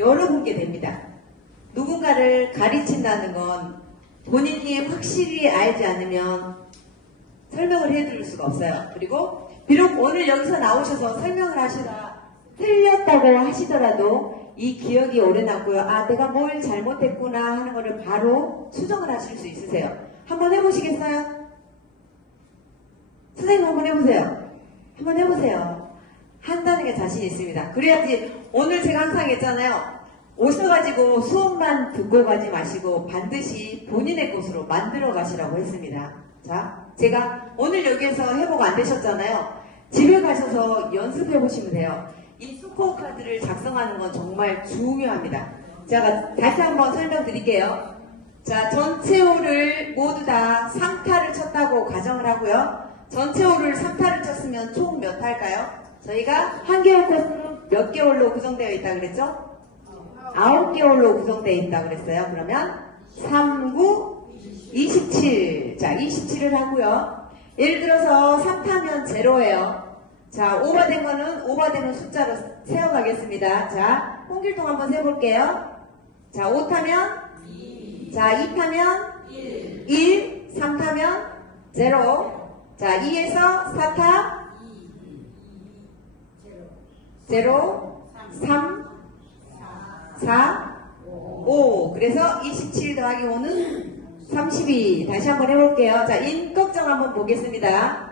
여러분께 됩니다. 누군가를 가르친다는 건 본인이 확실히 알지 않으면 설명을 해드릴 수가 없어요. 그리고 비록 오늘 여기서 나오셔서 설명을 하시다 틀렸다고 하시더라도 이 기억이 오래 남고요. 아, 내가 뭘 잘못했구나 하는 거를 바로 수정을 하실 수 있으세요. 한번 해보시겠어요? 선생님 한번 해보세요. 한번 해보세요. 한다는 게 자신 있습니다. 그래야지 오늘 제가 항상 했잖아요. 오셔가지고 수업만 듣고 가지 마시고 반드시 본인의 것으로 만들어 가시라고 했습니다. 자, 제가 오늘 여기에서 해보고 안 되셨잖아요. 집에 가셔서 연습해 보시면 돼요. 이 스코어 카드를 작성하는 건 정말 중요합니다. 제가 다시 한번 설명드릴게요. 자, 전체 홀을 모두 다 3타를 쳤다고 가정을 하고요. 전체 홀을 3타를 쳤으면 총 몇 타일까요? 저희가 한 개월 코스는 몇 개월로 구성되어 있다 그랬죠? 9개월로 구성되어 있다 그랬어요. 그러면 3, 9, 27. 자, 27을 하고요. 예를 들어서 3타면 제로예요. 자, 오버된 거는 오버되는 숫자로 세어가겠습니다. 자, 홍길동 한번 세볼게요. 자, 5타면 자, 2타면 1, 3타면 0. 자, 2에서 4타 0, 3, 4, 5. 그래서 27 더하기 5는 32. 다시 한번 해볼게요. 자, 인걱정 한번 보겠습니다.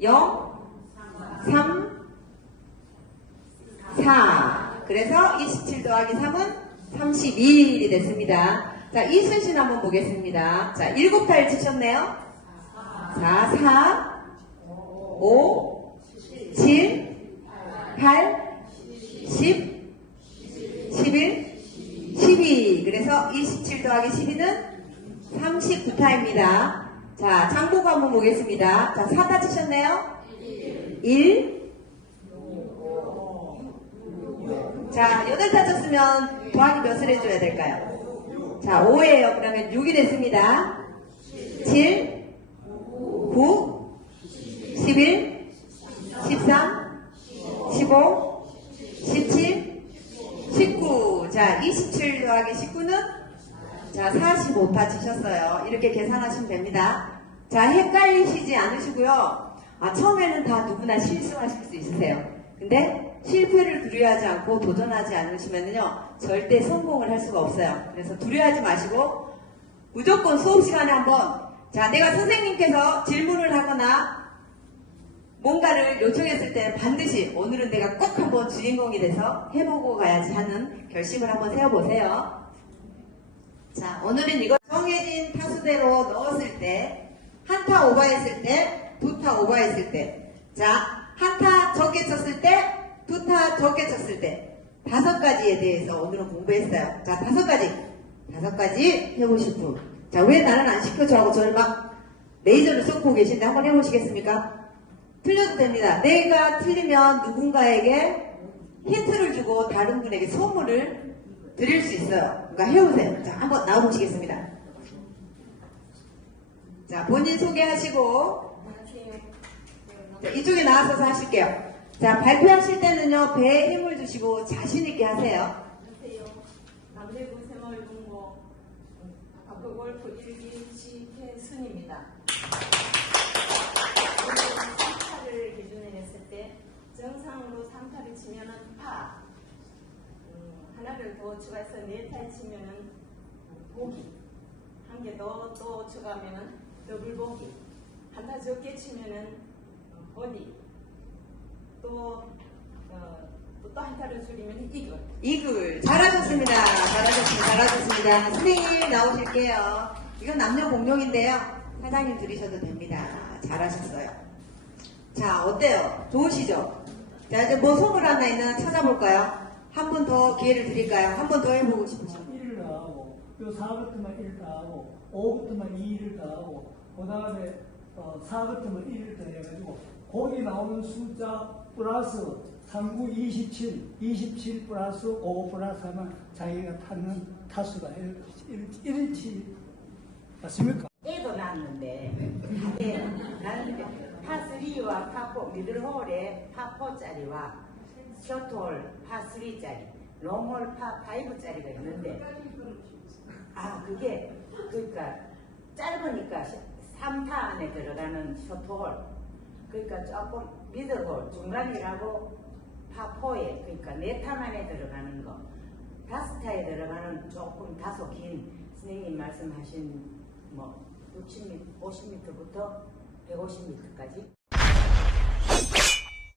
0, 3, 4. 그래서 27 더하기 3은 32일이 됐습니다. 자, 이순신 한번 보겠습니다. 자, 7타일 치셨네요. 자, 4, 5, 7, 8, 10, 11, 12. 그래서 27 더하기 12는 39타입니다. 자, 장보고 한번 보겠습니다. 자, 4타 치셨네요. 1. 자, 8타 쳤으면 더하기 몇을 해줘야 될까요? 자, 5예요. 그러면 6이 됐습니다. 7, 9, 11, 13, 15, 17, 19. 자, 27 더하기 19는 자, 45타 치셨어요. 이렇게 계산하시면 됩니다. 자, 헷갈리시지 않으시고요. 아, 처음에는 다 누구나 실수하실 수 있으세요. 근데 실패를 두려워하지 않고 도전하지 않으시면요. 절대 성공을 할 수가 없어요. 그래서 두려워하지 마시고 무조건 수업 시간에 한번 자, 내가 선생님께서 질문을 하거나 뭔가를 요청했을 때 반드시 오늘은 내가 꼭 한번 주인공이 돼서 해보고 가야지 하는 결심을 한번 세워보세요. 자, 오늘은 이거 정해진 타수대로 넣었을 때, 한타 오버했을 때, 두 타 오버했을 때, 자, 한타 적게 쳤을 때, 두 타 적게 쳤을 때, 다섯 가지에 대해서 오늘은 공부했어요. 자, 다섯 가지. 다섯 가지 해보실 분. 자, 왜 나는 안 시켜줘? 하고 저를 막 레이저를 쏘고 계신데 한번 해보시겠습니까? 틀려도 됩니다. 내가 틀리면 누군가에게 힌트를 주고 다른 분에게 선물을 드릴 수 있어요. 그러니까 해보세요. 자, 한번 나와보시겠습니다. 자, 본인 소개하시고, 자, 이쪽에 나와서 하실게요. 자, 발표하실 때는요, 배에 힘을 주시고 자신있게 하세요. 안녕하세요. 남대구 새마을중고 아크골프 1기 시혜순입니다. 오늘 3타를 기준으로 했을 때 정상으로 3타를 치면은 파 음, 추가해서 4타를 치면은 보기 한 개 더 또 추가하면은 더블 보기 한타 적게 치면은 어디 또 어, 또 한 타를 줄이면 이글 이글. 잘하셨습니다. 잘하셨습니다. 잘하셨습니다. 선생님 나오실게요. 이건 남녀 공용인데요. 사장님 들으셔도 됩니다. 잘하셨어요. 자, 어때요? 좋으시죠? 자, 이제 뭐 선물 하나 있나 찾아볼까요? 한 번 더 기회를 드릴까요? 한 번 더 해보고 싶으시죠? 1을 더하고 요 4부터만 1을 더하고 5부터만 2를 더하고 그 다음에 어, 4부터만 1을 더해가지고 거기 나오는 숫자 플러스 39, 27, 27 플러스 5 플러스 하면 자기가 타는 타수가 1, 1, 치 맞습니까? 애도 낳았는데 예, 낳았는데 파3와 파4 미들홀에 파4짜리와 셔톨 파3짜리 롱홀 파 5짜리가 있는데 아 그게 그러니까 짧으니까 3타 안에 들어가는 셔터홀 그러니까 조금 미들홀 중간이라고 파4에 그러니까 4타 안에 들어가는 거. 다섯 타에 들어가는 조금 다소 긴 선생님 말씀하신 뭐 60m, 50m부터 150m까지